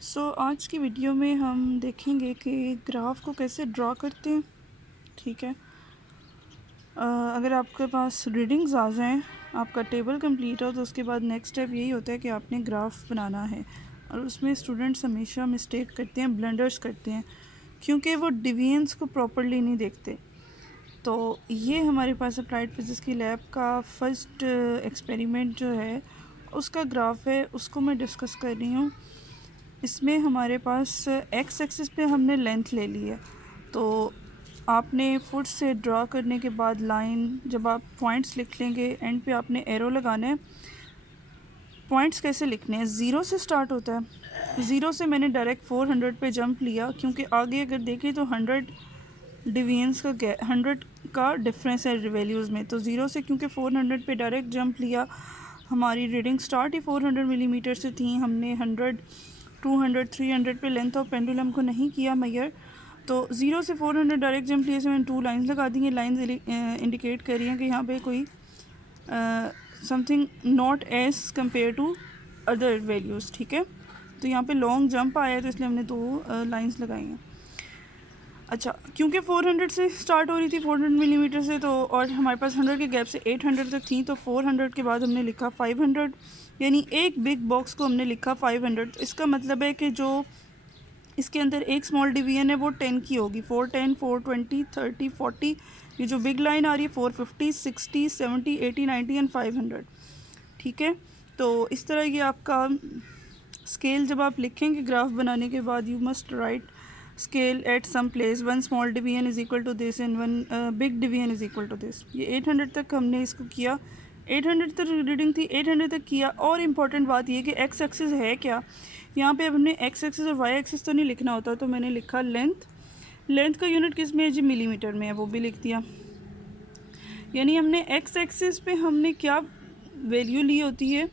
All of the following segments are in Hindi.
आज की वीडियो में हम देखेंगे कि ग्राफ को कैसे ड्रॉ करते हैं। ठीक है। अगर आपके पास रीडिंग्स आ जाएं, आपका टेबल कंप्लीट हो, तो उसके बाद नेक्स्ट स्टेप यही होता है कि आपने ग्राफ बनाना है। और उसमें स्टूडेंट्स हमेशा मिस्टेक करते हैं, ब्लंडर्स करते हैं, क्योंकि वो डिवीजन्स को प्रॉपरली नहीं देखते। तो ये हमारे पास अप्लाइड फिज़िक्स की लैब का फर्स्ट एक्सपेरिमेंट जो है उसका ग्राफ है, उसको मैं डिस्कस कर रही हूँ। इसमें हमारे पास एक्स एक्सिस पे हमने लेंथ ले ली है। तो आपने फुट से ड्रा करने के बाद लाइन, जब आप पॉइंट्स लिख लेंगे, एंड पे आपने एरो लगाना है। पॉइंट्स कैसे लिखने हैं? ज़ीरो से स्टार्ट होता है। ज़ीरो से मैंने डायरेक्ट 400 पे जंप लिया, क्योंकि आगे अगर देखें तो 100 डिवीजन्स का 100 का डिफरेंस है वैल्यूज़ में। तो ज़ीरो से क्योंकि 400 पे डायरेक्ट जंप लिया, हमारी रीडिंग स्टार्ट ही 400 मिलीमीटर से थी। हमने 100, 200, 300 पे लेंथ ऑफ पेंडुलम को नहीं किया मेजर। तो ज़ीरो से 400 डायरेक्ट जंप लिए से मैंने 2 लाइन्स लगा दी हैं। लाइन्स इंडिकेट कर रही हैं कि यहाँ पे कोई something not as compare to other values. ठीक है। तो यहाँ पे लॉन्ग जंप आया है, तो इसलिए हमने 2 लाइन्स लगाई हैं। अच्छा, क्योंकि 400 से स्टार्ट हो रही थी, 400 मिलीमीटर से, तो और हमारे पास 100 के गैप से 800 तक थी, तो 400 के बाद हमने लिखा 500, यानी एक बिग बॉक्स को हमने लिखा 500। तो इसका मतलब है कि जो इसके अंदर एक स्मॉल डिवीजन है वो 10 की होगी। 410, 420, 30, 40। ये जो बिग लाइन आ रही है 450, 60, 70, 80, 90 एंड 500। ठीक है। तो इस तरह ये आपका स्केल जब आप लिखेंगे ग्राफ बनाने के बाद, you must write scale at some place, one small division is equal to this and one big division is equal to this. ये 800 तक हमने इसको किया। 800 तक रीडिंग थी, 800 तक किया। और इम्पॉर्टेंट बात ये कि एक्स एक्सिस है क्या, यहाँ पे अब हमने एक्स एक्सिस और वाई एक्सिस तो नहीं लिखना होता, तो मैंने लिखा लेंथ। लेंथ का यूनिट किस में है जी? मिलीमीटर में है, वो भी लिख दिया। यानी हमने एक्स एक्सिस पे हमने क्या वैल्यू ली होती है।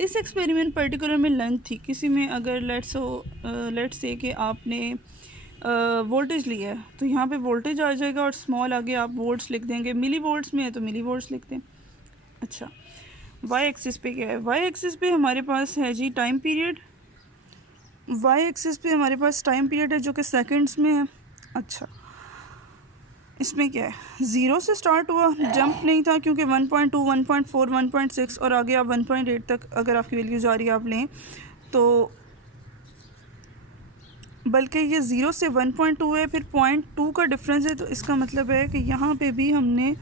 इस एक्सपेरिमेंट पर्टिकुलर में लेंथ थी। किसी में अगर लेट्स से कि आपने वोल्टेज लिया है, तो यहाँ पे वोल्टेज आ जाएगा और स्मॉल आगे आप वोल्ट्स लिख देंगे। मिली वोल्ट्स में है तो मिली वोल्ट्स लिख दें। अच्छा, वाई एक्सिस पे क्या है? वाई एक्सिस पे हमारे पास है जी टाइम पीरियड। वाई एक्सिस पे हमारे पास टाइम पीरियड है जो कि सेकंड्स में है। अच्छा, इसमें क्या है? ज़ीरो से स्टार्ट हुआ, जंप नहीं था, क्योंकि 1.2, 1.4, 1.6 और आगे आप 1.8 तक अगर आपकी वैल्यू जा रही है आप लें, तो बल्कि ये ज़ीरो से 1.2 है, फिर 0.2 का डिफरेंस है। तो इसका मतलब है कि यहाँ पे भी हमने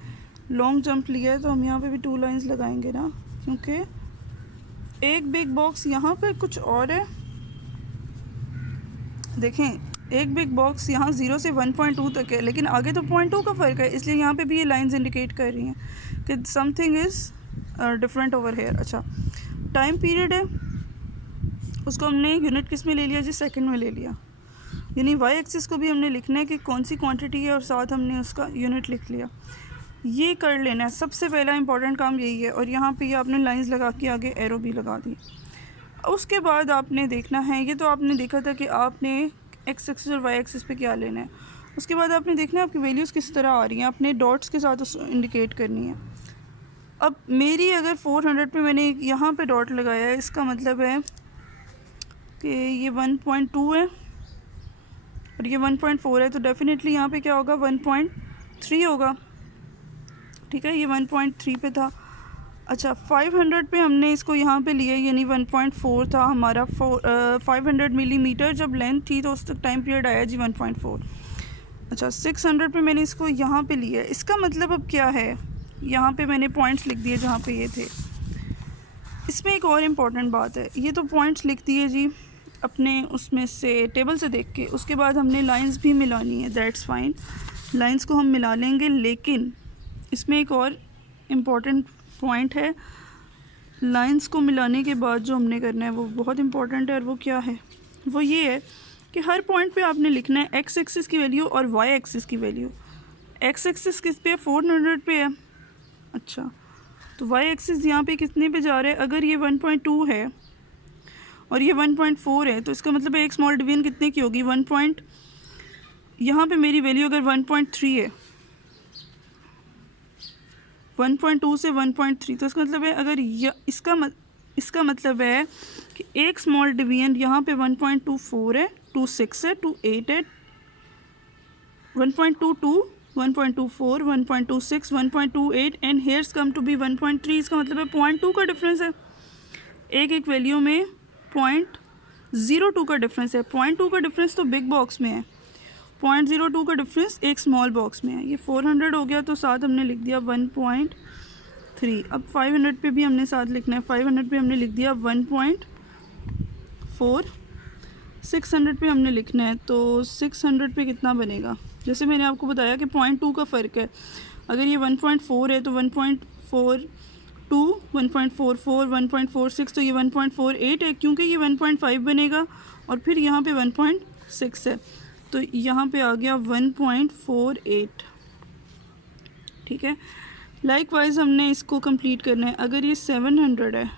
लॉन्ग जंप लिया है, तो हम यहाँ पे भी 2 लाइंस लगाएंगे ना, क्योंकि एक बिग बॉक्स यहाँ पे कुछ और है। देखें, एक बिग बॉक्स यहाँ 0 से 1.2 तक है, लेकिन आगे तो 0.2 का फ़र्क है, इसलिए यहाँ पे भी ये लाइंस इंडिकेट कर रही हैं कि something is different over here. अच्छा, टाइम पीरियड है, उसको हमने यूनिट किस में ले लिया जी? सेकंड में ले लिया। यानी वाई एक्सिस को भी हमने लिखना है कि कौन सी क्वांटिटी है, और साथ हमने उसका यूनिट लिख लिया। ये कर लेना है, सबसे पहला इंपॉर्टेंट काम यही है। और यहाँ पे ये आपने लाइंस लगा के आगे एरो भी लगा दी। उसके बाद आपने देखना है, ये तो आपने देखा था कि आपने एक्स एक्सिस और वाई एक्सिस पे क्या लेना है। उसके बाद आपने देखना है आपकी वैल्यूज़ किस तरह आ रही हैं, आपने डॉट्स के साथ उस इंडिकेट करनी है। अब मेरी अगर 400 पे मैंने यहाँ पे डॉट लगाया है, इसका मतलब है कि ये 1.2 है और ये 1.4 है, तो डेफिनेटली यहाँ पे क्या होगा? 1.3 होगा। ठीक है, ये 1.3 पे था। अच्छा, 500 पे हमने इसको यहाँ पे लिया, यानी 1.4 था हमारा। 500 मिलीमीटर जब लेंथ थी, तो उस तक टाइम पीरियड आया जी 1.4। अच्छा, 600 पे मैंने इसको यहाँ पे लिया। इसका मतलब अब क्या है? यहाँ पे मैंने पॉइंट्स लिख दिए जहाँ पे ये थे। इसमें एक और इम्पॉर्टेंट बात है, ये तो पॉइंट्स लिख दिए जी अपने उसमें से टेबल से देख के। उसके बाद हमने लाइंस भी मिलानी है, दैट्स फाइन, लाइंस को हम मिला लेंगे। लेकिन इसमें एक और इम्पॉर्टेंट पॉइंट है, लाइंस को मिलाने के बाद जो हमने करना है वो बहुत इंपॉर्टेंट है। और वो क्या है? वो ये है कि हर पॉइंट पे आपने लिखना है एक्स एक्सिस की वैल्यू और वाई एक्सिस की वैल्यू। एक्स एक्सिस किस पे है? 400 पे है। अच्छा, तो वाई एक्सिस यहाँ पे कितने पे जा रहा है? अगर ये 1.2 है और ये 1.4 है, तो इसका मतलब है एक स्मॉल डिवीजन कितने की होगी? 1 पॉइंट, यहाँ पे मेरी वैल्यू अगर 1.3 है, 1.2 से 1.3, तो इसका मतलब है अगर इसका इसका मतलब है कि एक स्मॉल डिवीजन यहाँ पे 1.24 है, 26 है, 28 है, 1.22, 1.24, 1.26, 1.28 and here's come to be 1.3। इसका मतलब है 0.2 का डिफरेंस है, एक एक वैल्यू में 0.02 का डिफरेंस है। 0.2 का डिफरेंस तो बिग बॉक्स में है, 0.02 का डिफरेंस एक स्मॉल बॉक्स में है। ये 400 हो गया तो साथ हमने लिख दिया 1.3। अब 500 पे भी हमने साथ लिखना है, 500 पे हमने लिख दिया 1.4। 600 पे हमने लिखना है, तो 600 पे कितना बनेगा? जैसे मैंने आपको बताया कि 0.2 का फ़र्क है। अगर ये 1.4 है तो 1.42, 1.44, 1.46, तो ये 1.48 है, क्योंकि ये 1.5 बनेगा और फिर यहाँ पे 1.6 है, तो यहाँ पे आ गया 1.48। ठीक है, लाइकवाइज हमने इसको कंप्लीट करना है। अगर ये 700 है,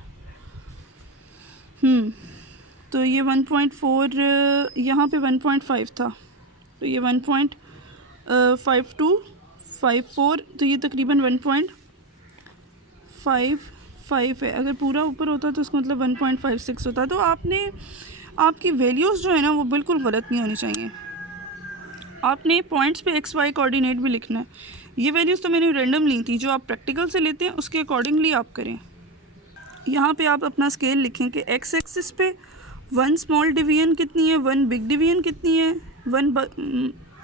तो ये 1.4, यहाँ पे 1.5 था, तो ये 1.5254, तो ये तकरीबन 1.55 है। अगर पूरा ऊपर होता तो इसका मतलब 1.56 होता। तो आपकी वैल्यूज़ जो है ना वो बिल्कुल गलत नहीं होनी चाहिए। आपने पॉइंट्स पे एक्स वाई कोऑर्डिनेट भी लिखना है। ये वैल्यूज़ तो मैंने रैंडम ली थी, जो आप प्रैक्टिकल से लेते हैं उसके अकॉर्डिंगली आप करें। यहाँ पे आप अपना स्केल लिखें कि एक्स एक्सिस पे 1 स्मॉल डिवीजन कितनी है, 1 बिग डिवीजन कितनी है,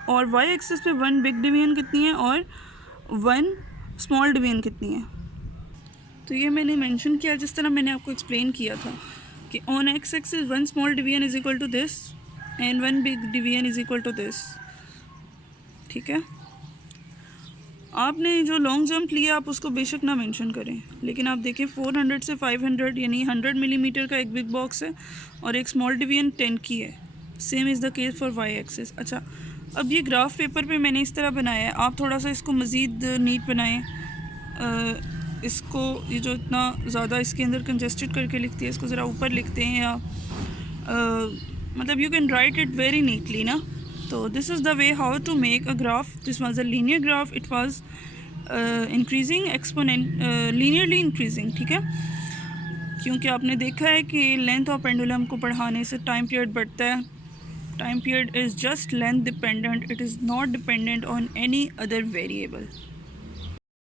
और वाई एक्सिस पे 1 बिग डिवीजन कितनी है और 1 स्मॉल डिवीजन कितनी है। तो ये मैंने मेंशन किया जिस तरह मैंने आपको एक्सप्लेन किया था कि on x axis 1 small division is equal to this and 1 big division is equal to this. ठीक है, आपने जो लॉन्ग जंप लिया आप उसको बेशक ना मेंशन करें, लेकिन आप देखें 400 से 500 यानी 100 मिलीमीटर का एक बिग बॉक्स है और एक स्मॉल डिवीजन 10 की है। Same is the case for y axis. अच्छा, अब ये ग्राफ पेपर पे मैंने इस तरह बनाया है, आप थोड़ा सा इसको मज़ीद नीट बनाएं। इसको ये जो इतना ज़्यादा इसके अंदर कंजेस्टेड करके लिखती है, इसको ज़रा ऊपर लिखते हैं, या मतलब you can write it very neatly ना। तो this is the way how to make a graph. This was a linear graph, it was increasing linearly increasing. ठीक है, क्योंकि आपने देखा है कि लेंथ ऑफ पेंडुलम को बढ़ाने से टाइम पीरियड बढ़ता है। Time period is just length dependent, it is not dependent on any other variable.